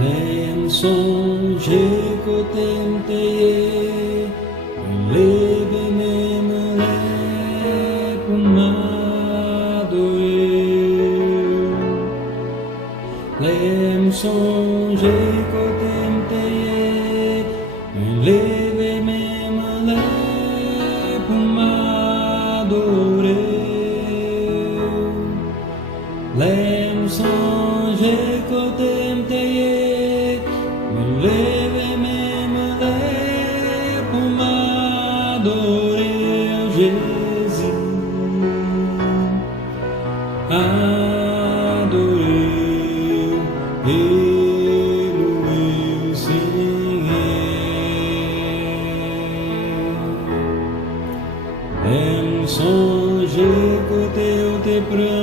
Même songer contempler, lever même les pour m'adorer. Même songer contempler, lever même les pour m'adorer. Même songer contempler, lever même les pour m'adorer Jésus. Adorer et louer le Seigneur. Même songer côté où te prends.